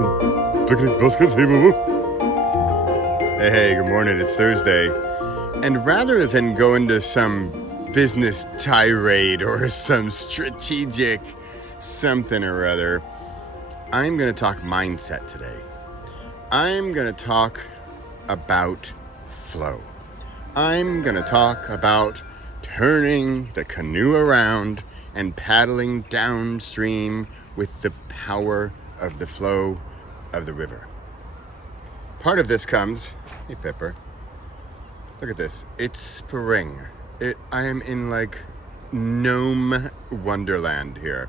some picnic baskets. Hey, boo. Hey, good morning. It's Thursday. And rather than go into some business tirade or some strategic something or other, I'm going to talk mindset today. I'm going to talk about flow. I'm going to talk about turning the canoe around and paddling downstream with the power of the flow of the river. Part of this comes, hey Pepper, look at this. It's spring. I am in like gnome wonderland here.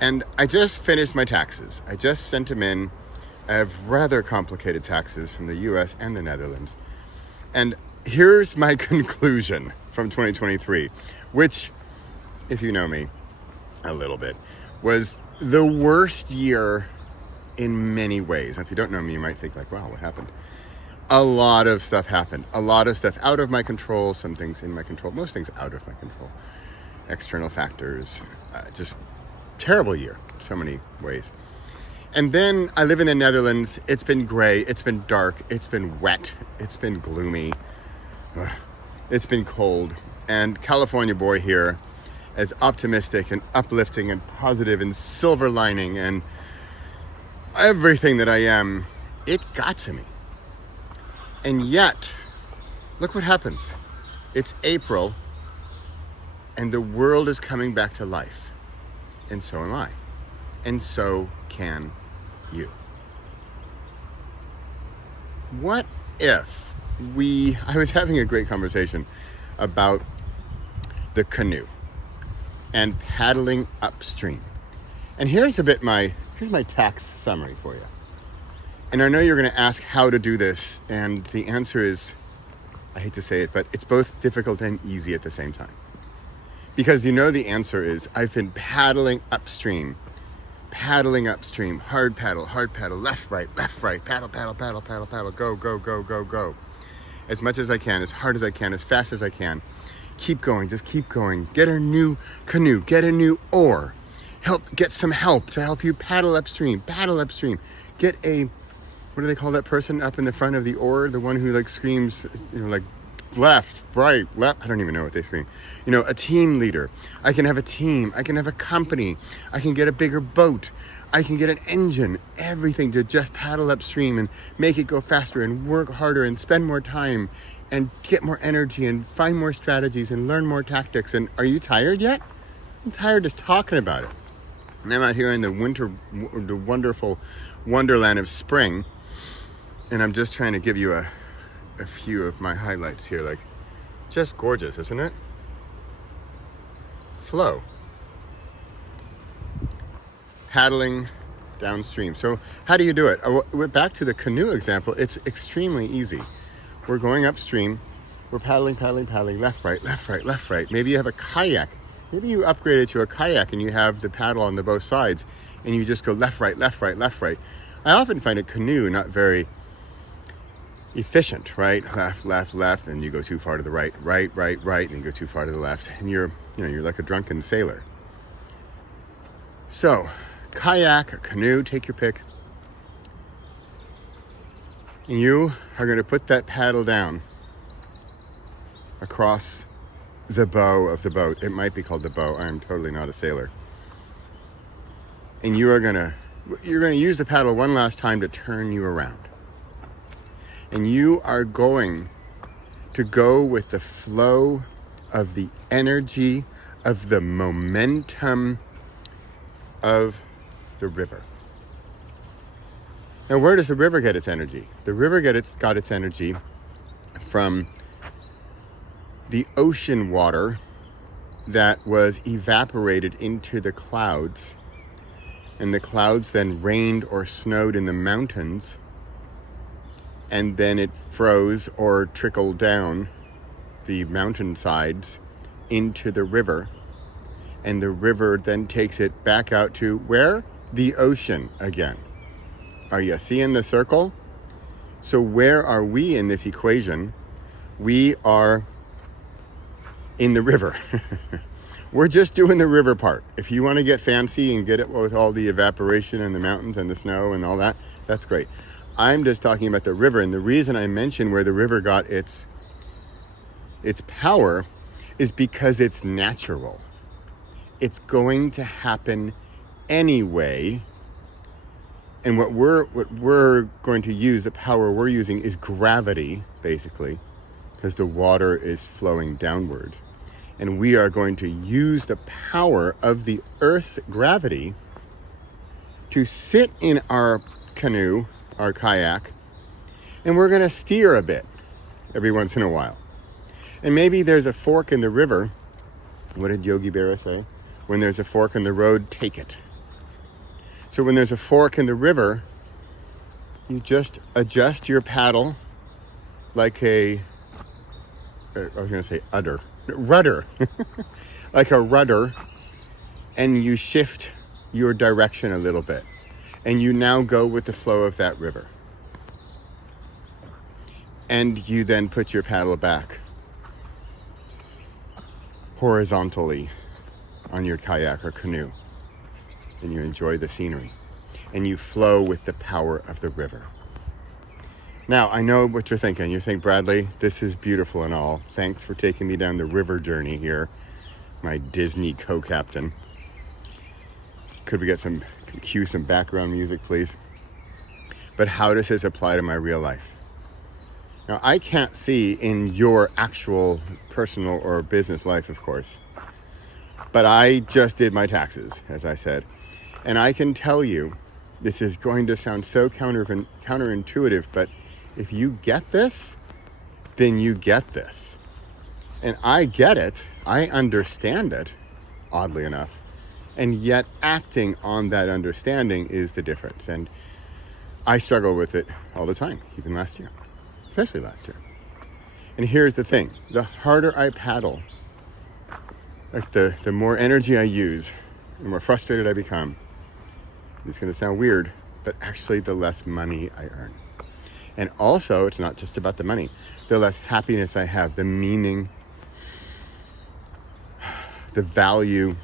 And I just finished my taxes. I just sent them in. I have rather complicated taxes from the US and the Netherlands. And here's my conclusion from 2023, which, if you know me a little bit, was the worst year in many ways. If you don't know me, you might think like, wow, what happened? A lot of stuff happened. A lot of stuff out of my control, some things in my control, most things out of my control. External factors, just terrible year, so many ways. And then I live in the Netherlands. It's been gray, it's been dark, it's been wet, it's been gloomy, it's been cold. And California boy here, as optimistic and uplifting and positive and silver lining and everything that I am, it got to me. And yet, look what happens. It's April, and the world is coming back to life. And so am I. And so can you. What if I was having a great conversation about the canoe and paddling upstream. And here's my tax summary for you. And I know you're going to ask how to do this, and the answer is, I hate to say it, but it's both difficult and easy at the same time. Because you know the answer is, I've been paddling upstream, hard paddle, left, right, paddle, go. As much as I can, as hard as I can, as fast as I can. Keep going, just keep going. Get a new canoe, get a new oar. Get some help to help you paddle upstream. Get what do they call that person up in the front of the oar? The one who like screams, like left, right, left. I don't even know what they scream. A team leader. I can have a team. I can have a company. I can get a bigger boat. I can get an engine. Everything to just paddle upstream and make it go faster and work harder and spend more time and get more energy and find more strategies and learn more tactics. And are you tired yet? I'm tired just talking about it. And I'm out here in the wonderful wonderland of spring. And I'm just trying to give you a few of my highlights here. Like, just gorgeous, isn't it? Flow. Paddling downstream. So how do you do it? Back to the canoe example, it's extremely easy. We're going upstream. We're paddling, left, right. Maybe you have a kayak. Maybe you upgrade it to a kayak and you have the paddle on both sides and you just go left, right. I often find a canoe not very efficient, right? Left, and you go too far to the right, and you go too far to the left, and you're like a drunken sailor. So, kayak, a canoe, take your pick. And you are going to put that paddle down across the bow of the boat. It might be called the bow. I'm totally not a sailor. And you're going to use the paddle one last time to turn you around. And you are going to go with the flow of the energy, of the momentum of the river. Now, where does the river get its energy? The river got its energy from the ocean water that was evaporated into the clouds. And the clouds then rained or snowed in the mountains. And then it froze or trickled down the mountainsides into the river. And the river then takes it back out to where? The ocean again. Are you seeing the circle? So where are we in this equation? We are in the river. We're just doing the river part. If you want to get fancy and get it with all the evaporation and the mountains and the snow and all that, that's great. I'm just talking about the river, and the reason I mentioned where the river got its power is because it's natural. It's going to happen anyway. And what we're going to use, the power we're using, is gravity, basically, because the water is flowing downward. And we are going to use the power of the Earth's gravity to sit in our canoe, our kayak, and we're going to steer a bit every once in a while. And maybe there's a fork in the river. What did Yogi Berra say? When there's a fork in the road, take it. So when there's a fork in the river, you just adjust your paddle like a, I was going to say rudder, like a rudder, and you shift your direction a little bit. And you now go with the flow of that river. And you then put your paddle back horizontally on your kayak or canoe. And you enjoy the scenery. And you flow with the power of the river. Now, I know what you're thinking. You're saying, Bradley, this is beautiful and all. Thanks for taking me down the river journey here, my Disney co-captain. Could we get some background music, please? But how does this apply to my real life? Now, I can't see in your actual personal or business life, of course. But I just did my taxes, as I said. And I can tell you, this is going to sound so counterintuitive, but if you get this, then you get this. And I get it. I understand it, oddly enough. And yet acting on that understanding is the difference. And I struggle with it all the time, even last year, especially last year. And here's the thing. The harder I paddle, like the more energy I use, the more frustrated I become. It's going to sound weird, but actually the less money I earn. And also, it's not just about the money. The less happiness I have, the meaning, the value,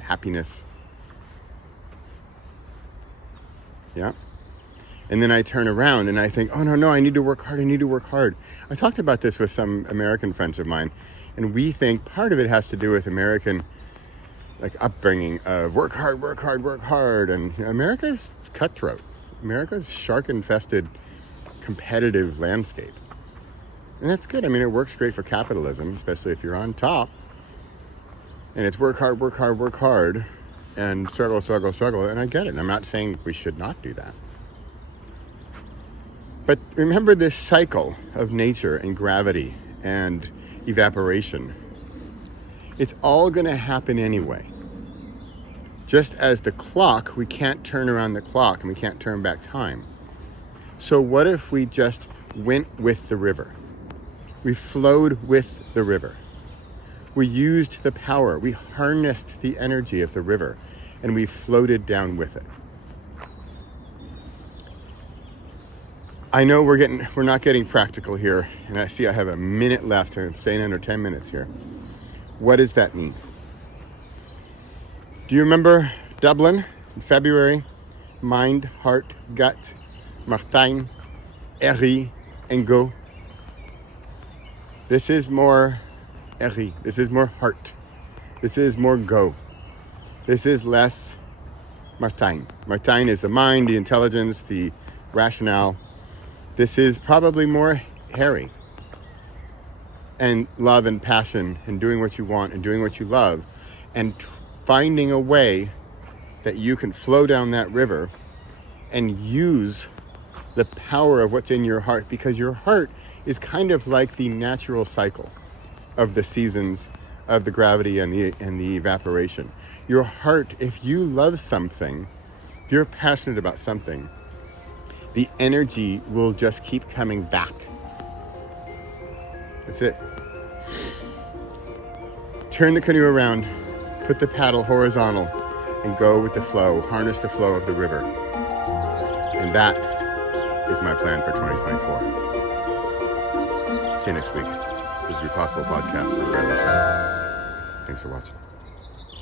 happiness. Yeah. And then I turn around and I think, oh, no, I need to work hard. I talked about this with some American friends of mine, and we think part of it has to do with American upbringing of work hard. And America's cutthroat. America's shark-infested, competitive landscape. And that's good. I mean, it works great for capitalism, especially if you're on top. And it's work hard, and struggle. And I get it. I'm not saying we should not do that. But remember this cycle of nature and gravity and evaporation. It's all going to happen anyway. Just as the clock, we can't turn around the clock and we can't turn back time. So what if we just went with the river? We flowed with the river. We used the power. We harnessed the energy of the river and we floated down with it. I know we're not getting practical here, and I see I have a minute left. I'm staying under 10 minutes here. What does that mean? Do you remember Dublin in February? Mind, heart, gut, Martin, Eri, and go. This is more Eri. This is more heart. This is more go. This is less Martin. Martin is the mind, the intelligence, the rationale. This is probably more Harry. And love and passion and doing what you want and doing what you love and finding a way that you can flow down that river and use the power of what's in your heart, because your heart is kind of like the natural cycle of the seasons, of the gravity and the evaporation. Your heart, if you love something, if you're passionate about something, the energy will just keep coming back. That's it. Turn the canoe around, put the paddle horizontal, and go with the flow. Harness the flow of the river. And that is my plan for 2024. See you next week. This is the Possible Podcast. I'm Bradley Shaw. Thanks for watching.